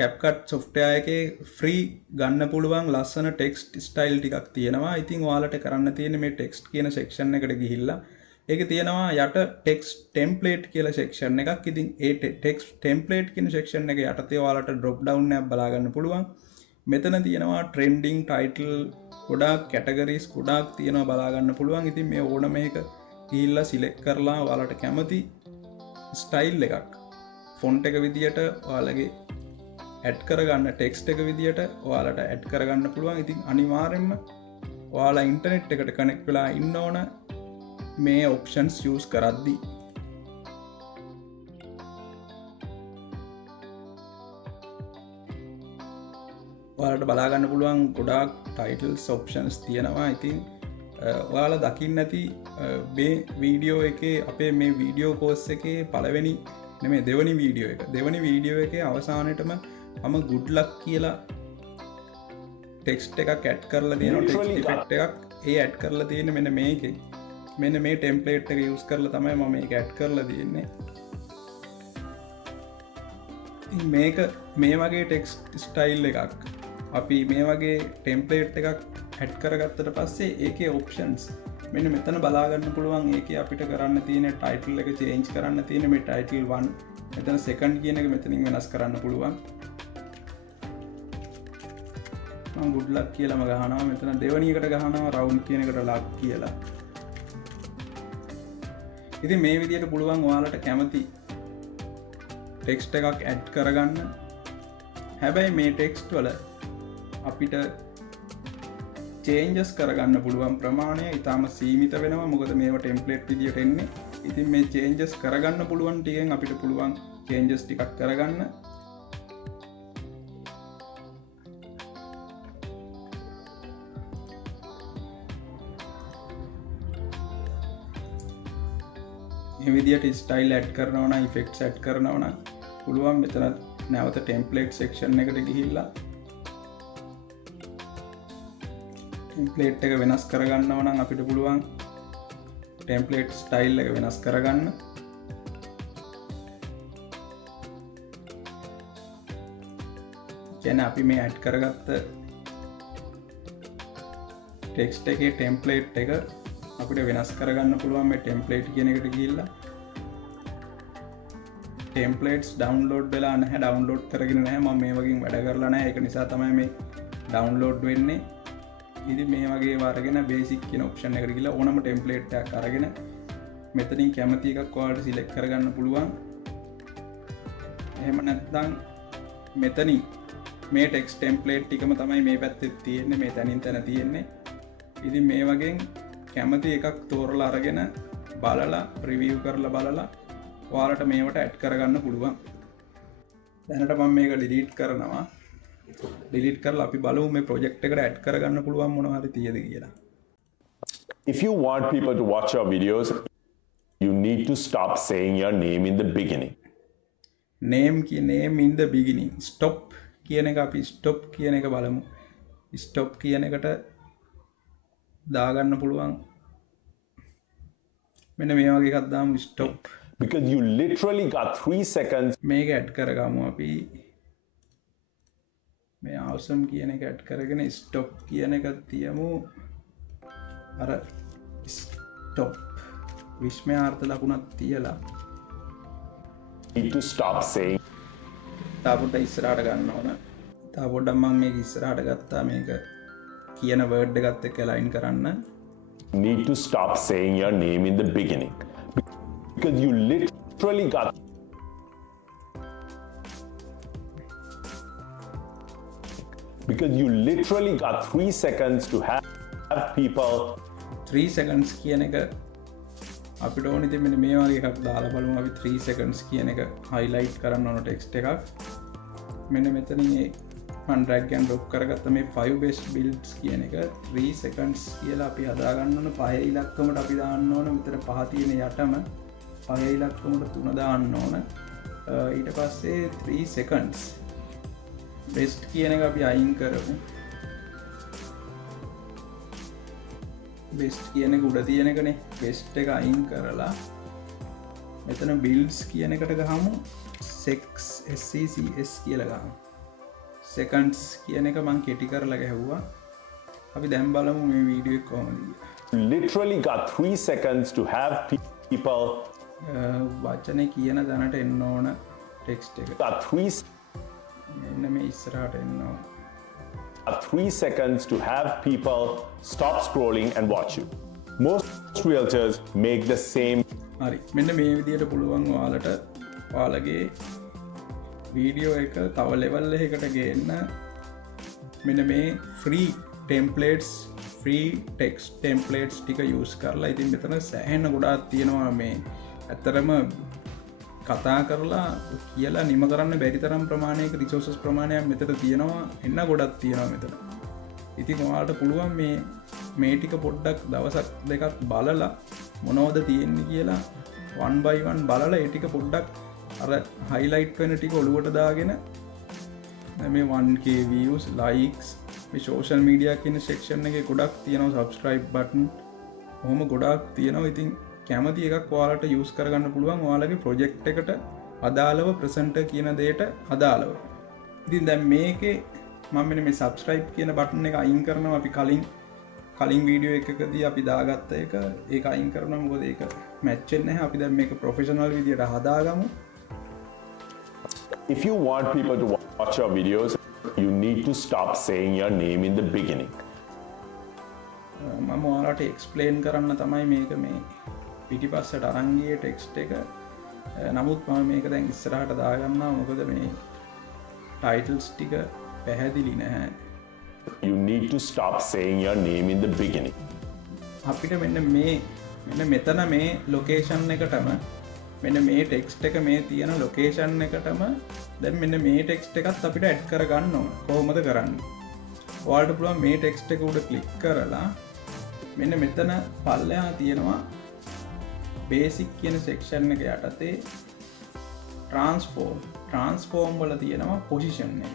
CapCut software එකේ free ගන්න පුළුවන් ලස්සන text style ටිකක් තියෙනවා. ඉතින් ඔයාලට කරන්න තියෙන්නේ මේ text කියන section එකට ගිහිල්ලා ඒකේ තියෙනවා යට text template කියලා section එකක්. ඉතින් ඒ text template කියන section එක යටතේ ඔයාලට drop down එකක් බලා ගන්න පුළුවන්. මෙතන තියෙනවා trending title ගොඩාක් categories ගොඩාක් තියෙනවා බලා ගන්න පුළුවන්. ඉතින් මේ ඕන මේක ගිහිල්ලා select කරලා ඔයාලට කැමති style එකක් font එක විදියට ඔයාලගේ add කරගන්න text එක විදියට ඔයාලට add කරගන්න පුළුවන්. ඉතින් අනිවාර්යෙන්ම ඔයාලා ඉන්ටර්නෙට් එකට connect වෙලා ඉන්න ඕන මේ options use කරද්දී. ඔයාලට බලා ගන්න පුළුවන් ගොඩාක් titles options තියෙනවා. ඉතින් ඔයාලා දකින්න ඇති මේ වීඩියෝ එකේ අපේ මේ වීඩියෝ කෝස් එකේ පළවෙනි නෙමෙයි දෙවෙනි වීඩියෝ එක. දෙවෙනි වීඩියෝ එකේ අවසානයේටම මම good luck කියලා text එකක් add කරලා දෙනවා. text effect එකක් ඒ add කරලා තියෙන්නේ මෙන්න මේකේ. මෙන්න මේ template එක use කරලා තමයි මම මේක add කරලා තියෙන්නේ. මේක මේ වගේ text style එකක් අපි මේ වගේ template එකක් add කරගත්තට පස්සේ ඒකේ options මෙන්න මෙතන බලා ගන්න පුළුවන්. ඒකේ අපිට කරන්න තියෙන title එක change කරන්න තියෙන මේ title 1 මෙතන second කියන එක මෙතනින් වෙනස් කරන්න පුළුවන්. මම good luck කියලාම ගහනවා. මෙතන දෙවෙනි එකට ගහනවා round කියන එකට luck කියලා. ඉතින් මේ විදිහට පුළුවන් ඔයාලට කැමති text එකක් add කරගන්න. හැබැයි මේ text වල අපිට changes කරගන්න පුළුවන් ප්‍රමාණය ඉතාම සීමිත වෙනවා. මොකද මේවා template විදියට එන්නේ. ඉතින් මේ changes කරගන්න පුළුවන් ටිකෙන් අපිට පුළුවන් changes ටිකක් කරගන්න. මේ විදියට style add කරනවා නම් effects add කරනවා නම් පුළුවන් මෙතන නැවත template section එකට ගිහිල්ලා template එක වෙනස් කරගන්නවා නම් අපිට පුළුවන් template style එක වෙනස් කරගන්න. කියන්නේ අපි මේ add කරගත්ත text එකේ template එක අපිට වෙනස් කරගන්න පුළුවන් මේ template කියන එකට ගිහිල්ලා. templates download වෙලා නැහැ, download කරගෙන නැහැ. මම මේ වගේ වැඩ කරලා නැහැ. ඒක නිසා තමයි මේ download වෙන්නේ. ඉතින් මේ වගේ වරගෙන basic කියන option එකට ගිහලා ඕනම template එකක් අරගෙන මෙතනින් කැමති එකක් ඔයාලට select කරගන්න පුළුවන්. එහෙම නැත්නම් මෙතනින් මේ text template ටිකම තමයි මේ පැත්තේ තියෙන්නේ, මේ තනින් තන තියෙන්නේ. ඉතින් මේ වගේ කැමති එකක් තෝරලා අරගෙන බලලා review කරලා බලලා ඔයාලට මේවට add කරගන්න පුළුවන්. දැනට මම මේක delete කරනවා. delete කරලා අපි බලමු මේ project එකට add කරගන්න පුළුවන් මොනවා හරි තියෙද කියලා. If you want people to watch your videos, you need to stop saying your name in the beginning. name in the beginning. stop කියන එක අපි stop කියන එක බලමු. stop කියන එකට දාගන්න පුළුවන්. මෙන්න මේ වගේ එකක් දාමු stop. Because you literally got 3 seconds. මේක add කරගමු අපි. මේ awesome කියන එක add කරගෙන stop කියන එක තියමු. අර stop විස්මයාර්ථ ලකුණක් තියලා Need to stop saying. තාපොඩ්ඩ ඉස්සරහට ගන්න ඕන. තාපොඩ්ඩක් මම මේක ඉස්සරහට ගත්තා. මේක කියන word එකත් එක්ක align කරන්න. Need to stop saying your name in the beginning. Because you literally got because you literally got 3 seconds to have people 3 seconds කියන එක අපිට ඕනේ. ඉතින් මෙන්න මේ වගේ එකක් දාලා බලමු. අපි 3 seconds කියන එක highlight කරන්න ඕන text එකක්. මෙන්න මෙතනින් මම drag and drop කරගත්ත මේ 5 best builds කියන එක 3 seconds කියලා අපි හදා ගන්න ඕන. 5 ඉලක්කමට අපි දාන්න ඕන. මෙතන 5 තියෙන යටම 5 ඉලක්කමට 3 දාන්න ඕන. ඊට පස්සේ 3 seconds best කියන එක අපි අයින් කරමු. best කියන එක උඩ තියෙන එකනේ. best එක අයින් කරලා මෙතන builds කියන එකට ගහමු. SECS කියලා ගහමු. seconds කියන එක මං කෙටි කරලා ගැහුවා. අපි දැන් බලමු මේ වීඩියෝ එක කොහොමද කියලා. Literally got 3 seconds to have people වචනේ කියන දැනට එන්න ඕන ටෙක්ස්ට් එක. got 3 මෙන්න මේ ඉස්සරහට එන්න ඕන. 3 seconds to have people stop scrolling and watch you. Most realtors make the same. හරි. මෙන්න මේ විදිහට පුළුවන් ඔයාලට ඔයාලගේ වීඩියෝ එක තව ලෙවල් එකකට ගේන්න මෙන්න මේ free templates free text templates ටික use කරලා. ඉතින් මෙතන සෑහෙන ගොඩාක් තියෙනවා මේ ඇත්තටම කතා කරලා කියලා නිම කරන්න බැරි තරම් ප්‍රමාණයක රිසෝසස් ප්‍රමාණයක් මෙතන තියෙනවා. එන්න ගොඩක් තියෙනවා මෙතන. ඉතින් ඔයාලට පුළුවන් මේ ටික පොඩ්ඩක් දවසක් දෙකක් බලලා මොනවද තියෙන්නේ කියලා one by one බලලා ඒ ටික පොඩ්ඩක් අර highlight වෙන ටික ඔලුවට දාගෙන මේ 1k views likes මේ social media කියන section එකේ ගොඩක් තියෙනවා subscribe button ඔහොම ගොඩක් තියෙනවා. ඉතින් කැමති එකක් ඔයාලට use කරගන්න පුළුවන් ඔයාලගේ project එකට අදාළව presenter කියන දෙයට අදාළව. ඉතින් දැන් මේකේ මම මෙන්න මේ subscribe කියන button එක අයින් කරනවා. අපි කලින් වීඩියෝ එකකදී අපි දාගත්ත එක ඒක අයින් කරනවා. මොකද ඒක match වෙන්නේ නැහැ. අපි දැන් මේක professional විදියට හදාගමු. If you want people to watch your videos, you need to stop saying your name in the beginning. මම ඔයාලට explain කරන්න තමයි මේක මේ පිටිපස්සට අරන් ගියේ ටෙක්ස්ට් එක. නමුත් මම මේක දැන් ඉස්සරහට දාගන්නවා. මොකද මේ titles ටික පැහැදිලි නැහැ. You need to stop saying your name in the beginning. අපිට මෙන්න මෙතන මේ location එකටම මෙන්න මේ ටෙක්ස්ට් එක මේ තියෙන location එකටම දැන් මෙන්න මේ ටෙක්ස්ට් එකත් අපිට ඇඩ් කරගන්න ඕන. කොහොමද කරන්නේ? ඔයාලට පුළුවන් මේ ටෙක්ස්ට් එක උඩ ක්ලික් කරලා මෙන්න මෙතන පල්ලෙහා තියෙනවා basic කියන section එක යටතේ transform වල තියෙනවා position එක.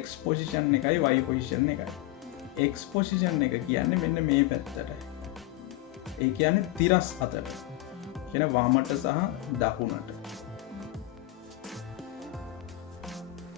X position එකයි Y position එකයි. X position එක කියන්නේ මෙන්න මේ පැත්තට. ඒ කියන්නේ තිරස් අතට. කියන වමට සහ දකුණට.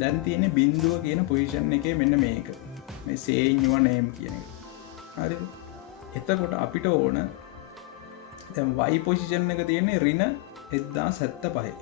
දැන් තියෙන්නේ බිඳුව කියන position එකේ මෙන්න මේක. මේ saying your name කියන එක. හරිද? එතකොට අපිට ඕන දැන් Y position එක තියෙන්නේ ඍණ 1075.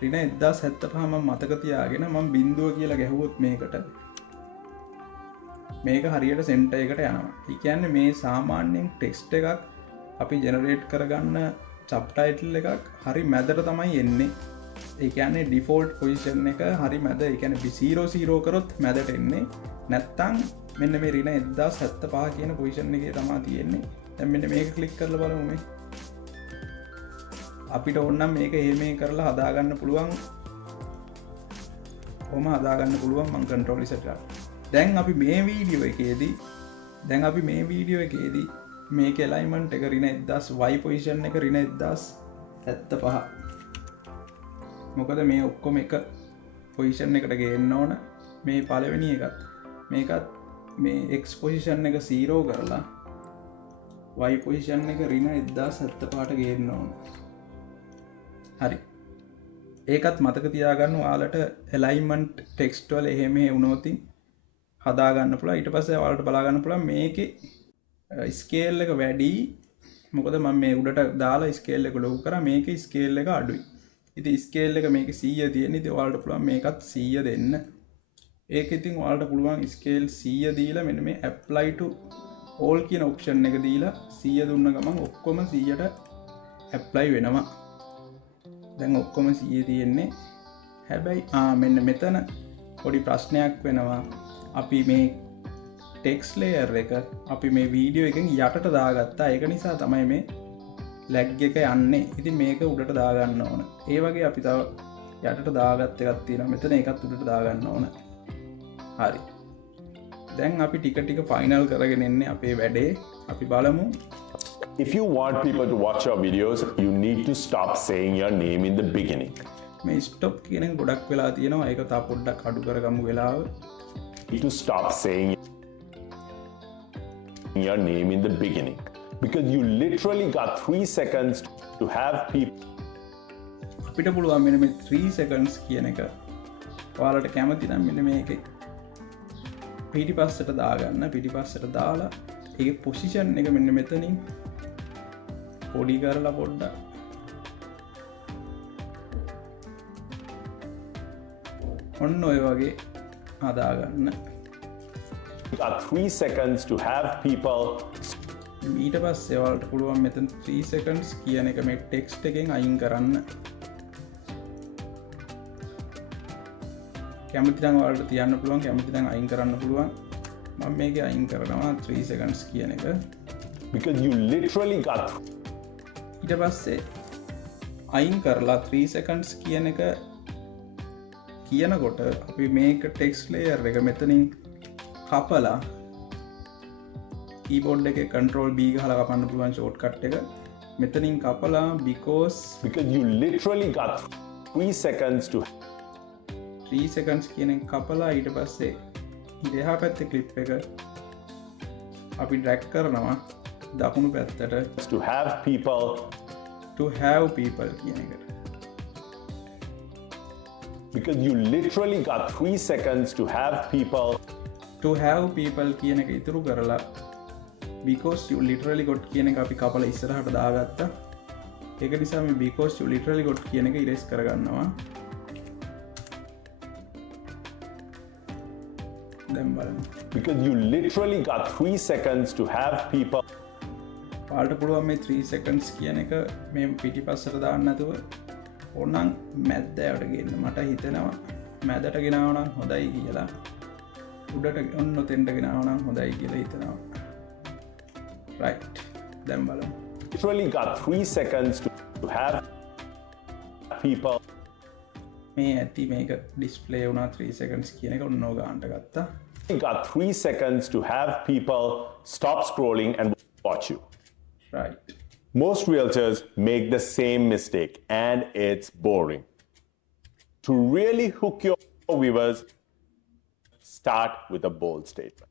ඍණ 1075 මම මතක තියාගෙන මම බිඳුව කියලා ගැහුවොත් මේකට මේක හරියට සෙන්ටර් එකට යනවා. ඒ කියන්නේ මේ සාමාන්‍යයෙන් ටෙක්ස්ට් එකක් අපි ජෙනරේට් කරගන්න සබ්ටයිටල් එකක් හරි මැදට තමයි එන්නේ. ඒ කියන්නේ ඩිෆෝල්ට් පොසිෂන් එක හරි මැද. ඒ කියන්නේ 00 කරොත් මැදට එන්නේ. නැත්තම් මෙන්න මේ ඍණ 1075 කියන පොසිෂන් එකේ තමයි තියෙන්නේ. දැන් මෙන්න මේක ක්ලික් කරලා බලමු මේ. අපිට ඕනනම් මේක එහෙම කරලා හදාගන්න පුළුවන්. කොහොම හදාගන්න පුළුවන් මම control Z කරා. දැන් අපි මේ වීඩියෝ එකේදී මේක alignment එක ඍණ 1000 y position එක ඍණ 1075. මොකද මේ ඔක්කොම එක position එකට ගේන්න ඕන. මේ පළවෙනි මේකත් මේ x position එක 0 කරලා y position එක ඍණ 1075ට ගේන්න ඕන. හරි. ඒකත් මතක තියාගන්න ඔයාලට alignment text වල එහෙම වුණොත් හදාගන්න පුළුවන්. ඊට පස්සේ ඔයාලට බලා ගන්න පුළුවන් මේකේ ස්කේල් එක වැඩි. මොකද මම මේ උඩට දාලා ස්කේල් එක ලොකු කරා. මේකේ ස්කේල් එක අඩුයි. ඉතින් ස්කේල් එක මේකේ 100 තියෙන. ඉතින් ඔයාලට පුළුවන් මේකත් 100 දෙන්න. ඒක ඉතින් ඔයාලට පුළුවන් ස්කේල් 100 දීලා මෙන්න මේ apply to all කියන option එක දීලා 100 දුන්න ගමන් ඔක්කොම 100ට apply වෙනවා. දැන් ඔක්කොම 100 තියෙන්නේ. හැබැයි මෙන්න මෙතන පොඩි ප්‍රශ්නයක් වෙනවා. අපි මේ ටෙක්ස්ට් ලේයර් එක අපි මේ වීඩියෝ එකෙන් යටට දාගත්තා. ඒක නිසා තමයි මේ ලැග් එක යන්නේ. ඉතින් මේක උඩට දාගන්න ඕන. ඒ වගේ අපි තව යටට දාගත්ත එකක් තියෙනවා. මෙතන ඒකත් උඩට දාගන්න ඕන. හරි. දැන් අපි ටික ෆයිනල් කරගෙන එන්නේ අපේ වැඩේ. අපි බලමු. If you want people to watch your videos, you need to stop saying your name in the beginning. මේ stop කියන එක ගොඩක් වෙලා තියෙනවා. ඒක තා පොඩ්ඩක් අඩු කරගමු වෙලාව. You need to stop saying your name in the beginning because you literally got 3 seconds to have people. අපිට පුළුවන් මෙන්න මේ 3 seconds කියන එක ඔයාලට කැමති නම් මෙන්න මේකේ පිටිපස්සට දාගන්න. පිටිපස්සට දාලා ඒ පොසිෂන් එක මෙන්න මෙතනින් පොඩි කරලා පොඩ්ඩක් ඔන්න ඔය වගේ හදාගන්න. You got 3 seconds to have people ඊට පස්සේ ඔයාලට පුළුවන් මෙතන 3 seconds කියන එක මේ ටෙක්ස්ට් එකෙන් අයින් කරන්න. කැමති නම් ඔයාලට තියන්න පුළුවන්, කැමති නම් අයින් කරන්න පුළුවන්. මම මේක අයින් කරනවා 3 seconds කියන එක. because you literally got ඊට පස්සේ අයින් කරලා 3 seconds කියන එක කියනකොට අපි මේක ටෙක්ස්ට් ලේයර් එක මෙතනින් කපලා කීබෝඩ් එකේ control B ගහලා කපන්න පුළුවන් shortcut එක මෙතනින් කපලා because you literally got 3 seconds to 3 seconds කියන එක කපලා ඊට පස්සේ එහා පැත්තේ clip එක අපි drag කරනවා දකුණු පැත්තට to have people කියන එකට. because you literally got 3 seconds to have people කියන එක ඉතුරු කරලා because you literally got කියන එක අපි කපලා ඉස්සරහට දාගත්තා. ඒක නිසා මේ because you literally got කියන එක erase කරගන්නවා. දැන් බලන්න. because you literally got 3 seconds to have people පාලට පුළුවන් මේ 3 seconds කියන එක මේ පිටිපස්සට දාන්න නැතුව ඕනනම් මැද්දයට ගන්න. මට හිතෙනවා මැදට ගෙනාව නම් හොඳයි කියලා. උඩට ඔන්න ඔතෙන්ට ගෙනාව නම් හොඳයි කියලා හිතනවා. right. දැන් බලමු. literally got 3 seconds to have people මේ ඇති මේක ඩිස්ප්ලේ වුණා 3 seconds කියන එක ඔන්න ගානට ගත්තා. you got 3 seconds to have people stop scrolling and watch you. right. Most realtors make the same mistake and it's boring. To really hook your viewers, start with a bold statement.